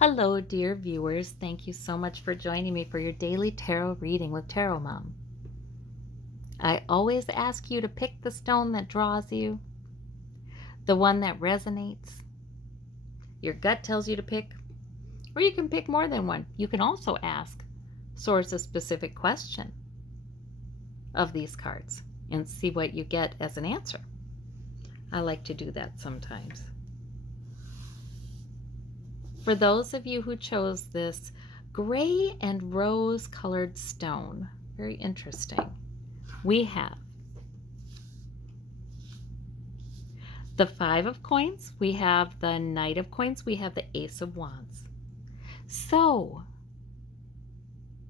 Hello, dear viewers. Thank you so much for joining me for your daily tarot reading with Tarot Mom. I always ask you to pick the stone that draws you, the one that resonates. Your gut tells you to pick, or you can pick more than one. You can also ask Source a specific question of these cards and see what you get as an answer. I like to do that sometimes. For those of you who chose this gray and rose colored stone, very interesting, we have the Five of Coins, we have the Knight of Coins, we have the Ace of Wands. So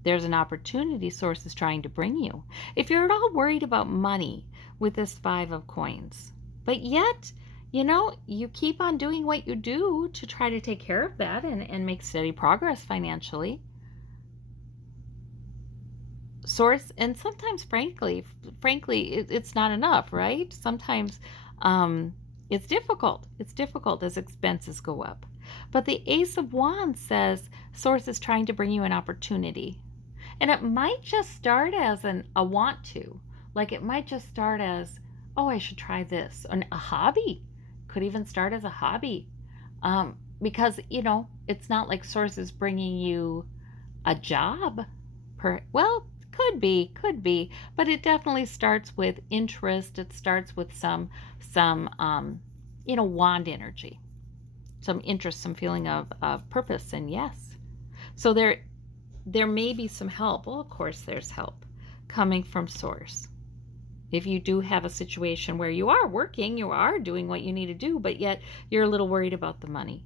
there's an opportunity Source is trying to bring you. If you're at all worried about money with this Five of Coins, but yet, you keep on doing what you do to try to take care of that and make steady progress financially. Source, and sometimes, frankly, it's not enough, right? Sometimes it's difficult. It's difficult as expenses go up. But the Ace of Wands says Source is trying to bring you an opportunity. And it might just start as a want to. Like it might just start as, oh, I should try this. And a hobby could even start as a hobby. Because, it's not like Source is bringing you a job. Well, could be, but it definitely starts with interest. It starts with some wand energy, some interest, some feeling of purpose, and yes. So there may be some help. Well, of course, there's help coming from Source. If you do have a situation where you are working, you are doing what you need to do, but yet you're a little worried about the money.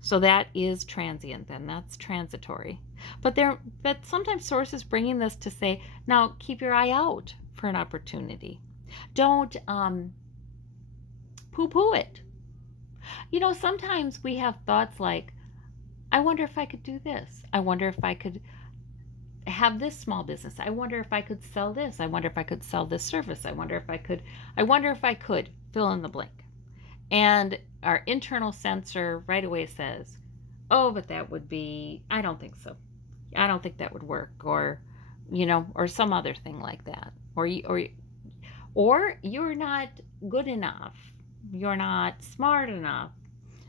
So that is transient then. That's transitory. But sometimes Source is bringing this to say, now keep your eye out for an opportunity. Don't poo-poo it. Sometimes we have thoughts like, I wonder if I could do this. I wonder if I could have this small business. I wonder if I could sell this. I wonder if I could sell this service. I wonder if I could fill in the blank. And our internal censor right away says, oh, but that would be, I don't think so. I don't think that would work, or some other thing like that. Or you're not good enough. You're not smart enough.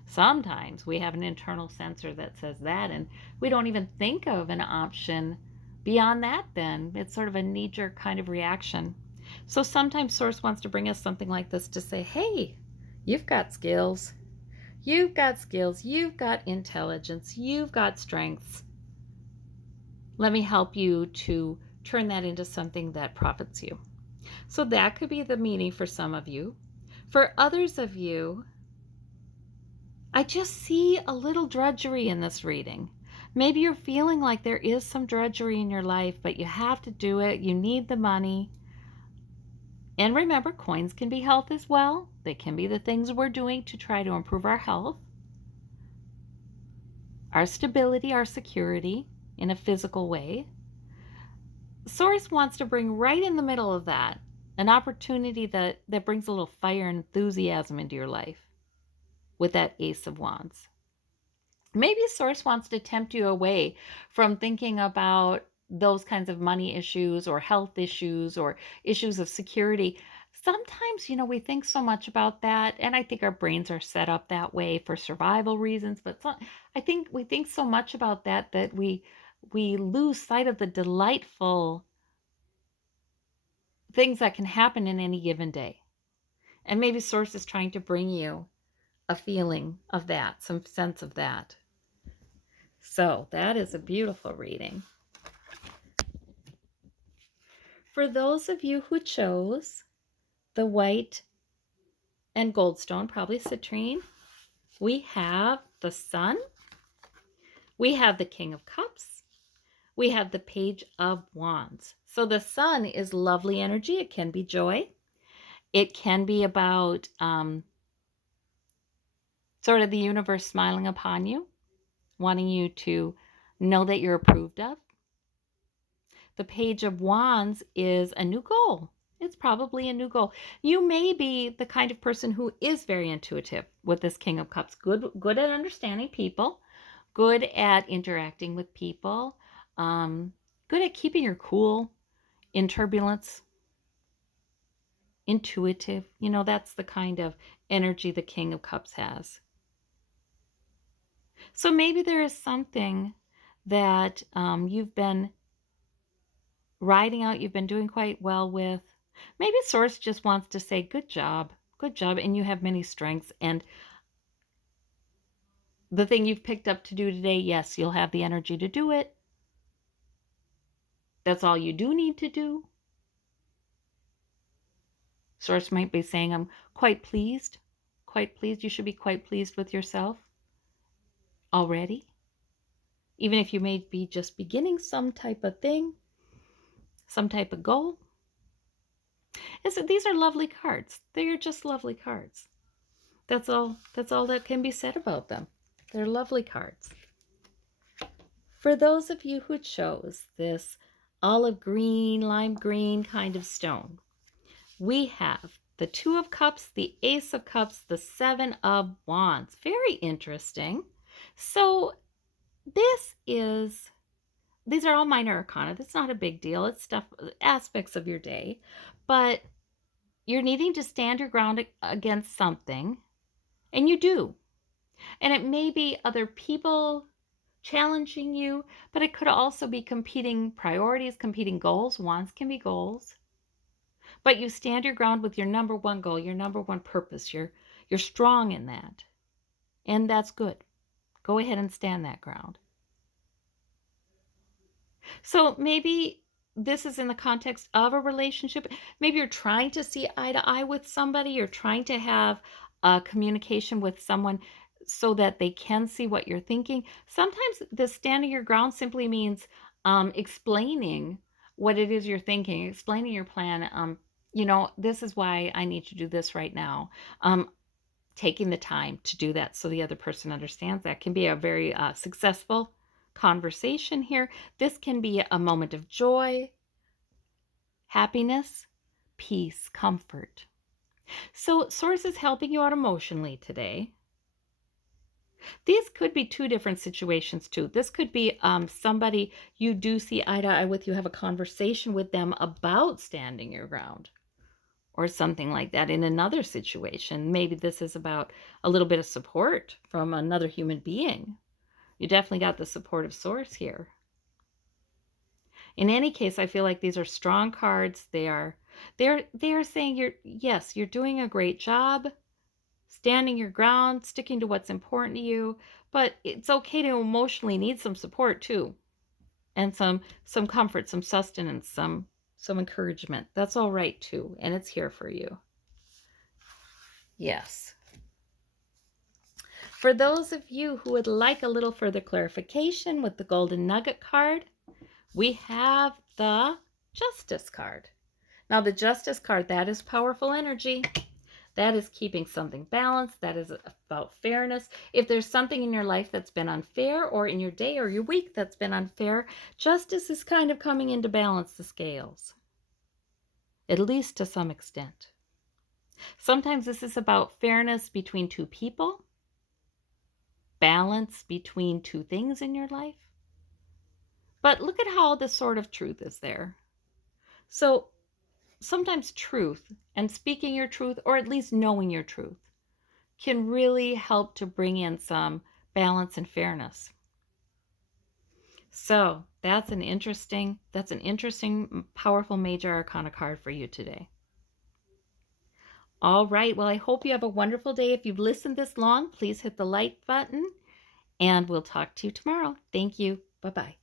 Sometimes we have an internal censor that says that, and we don't even think of an option beyond that then. It's sort of a knee-jerk kind of reaction. So sometimes Source wants to bring us something like this to say, hey, you've got skills. You've got skills. You've got intelligence. You've got strengths. Let me help you to turn that into something that profits you. So that could be the meaning for some of you. For others of you, I just see a little drudgery in this reading. Maybe you're feeling like there is some drudgery in your life, but you have to do it. You need the money. And remember, coins can be health as well. They can be the things we're doing to try to improve our health, our stability, our security in a physical way. Source wants to bring right in the middle of that an opportunity that brings a little fire and enthusiasm into your life with that Ace of Wands. Maybe Source wants to tempt you away from thinking about those kinds of money issues or health issues or issues of security. Sometimes, we think so much about that, and I think our brains are set up that way for survival reasons, but I think we think so much about that we lose sight of the delightful things that can happen in any given day. And maybe Source is trying to bring you a feeling of that, some sense of that. So that is a beautiful reading. For those of you who chose the white and goldstone, probably citrine, we have the Sun, we have the King of Cups, we have the Page of Wands. So the Sun is lovely energy. It can be joy. It can be about sort of the universe smiling upon you, wanting you to know that you're approved of. The Page of Wands is a new goal. It's probably a new goal. You may be the kind of person who is very intuitive with this King of Cups, good at understanding people, good at interacting with people, good at keeping your cool in turbulence, intuitive. That's the kind of energy the King of Cups has. So maybe there is something that you've been riding out, you've been doing quite well with. Maybe Source just wants to say, good job, and you have many strengths. And the thing you've picked up to do today, yes, you'll have the energy to do it. That's all you do need to do. Source might be saying, I'm quite pleased. Quite pleased. You should be quite pleased with yourself already. Even if you may be just beginning some type of thing, some type of goal. These are lovely cards. They are just lovely cards. That's all that can be said about them. They're lovely cards. For those of you who chose this olive green, lime green kind of stone, we have the Two of Cups, the Ace of Cups, the Seven of Wands. Very interesting. So these are all minor arcana. That's not a big deal. It's stuff, aspects of your day. But you're needing to stand your ground against something, and you do. And it may be other people challenging you, but it could also be competing priorities, competing goals. Wands can be goals. But you stand your ground with your number one goal, your number one purpose. You're strong in that. And that's good. Go ahead and stand that ground. So maybe this is in the context of a relationship. Maybe you're trying to see eye to eye with somebody. You're trying to have a communication with someone so that they can see what you're thinking. Sometimes the standing your ground simply means explaining what it is you're thinking, explaining your plan. This is why I need to do this right now. Taking the time to do that so the other person understands that can be a very successful conversation here. This can be a moment of joy, happiness, peace, comfort. So Source is helping you out emotionally today. These could be two different situations too. This could be somebody you do see eye to eye with. You have a conversation with them about standing your ground or something like that. In another situation, maybe this is about a little bit of support from another human being. You definitely got the support of Source here. In any case, I feel like these are strong cards. They're saying you're doing a great job, standing your ground, sticking to what's important to you, but it's okay to emotionally need some support too. And some comfort, some sustenance, some encouragement. That's all right too, and it's here for you. Yes. For those of you who would like a little further clarification with the Golden Nugget card, we have the Justice card. Now the Justice card, that is powerful energy. That is keeping something balanced. That is about fairness. If there's something in your life that's been unfair, or in your day or your week that's been unfair, Justice is kind of coming in to balance the scales, at least to some extent. Sometimes this is about fairness between two people, balance between two things in your life. But look at how the Sword of Truth is there. So sometimes truth and speaking your truth, or at least knowing your truth, can really help to bring in some balance and fairness. So that's an interesting, powerful major arcana card for you today. All right. Well, I hope you have a wonderful day. If you've listened this long, please hit the like button, and we'll talk to you tomorrow. Thank you. Bye-bye.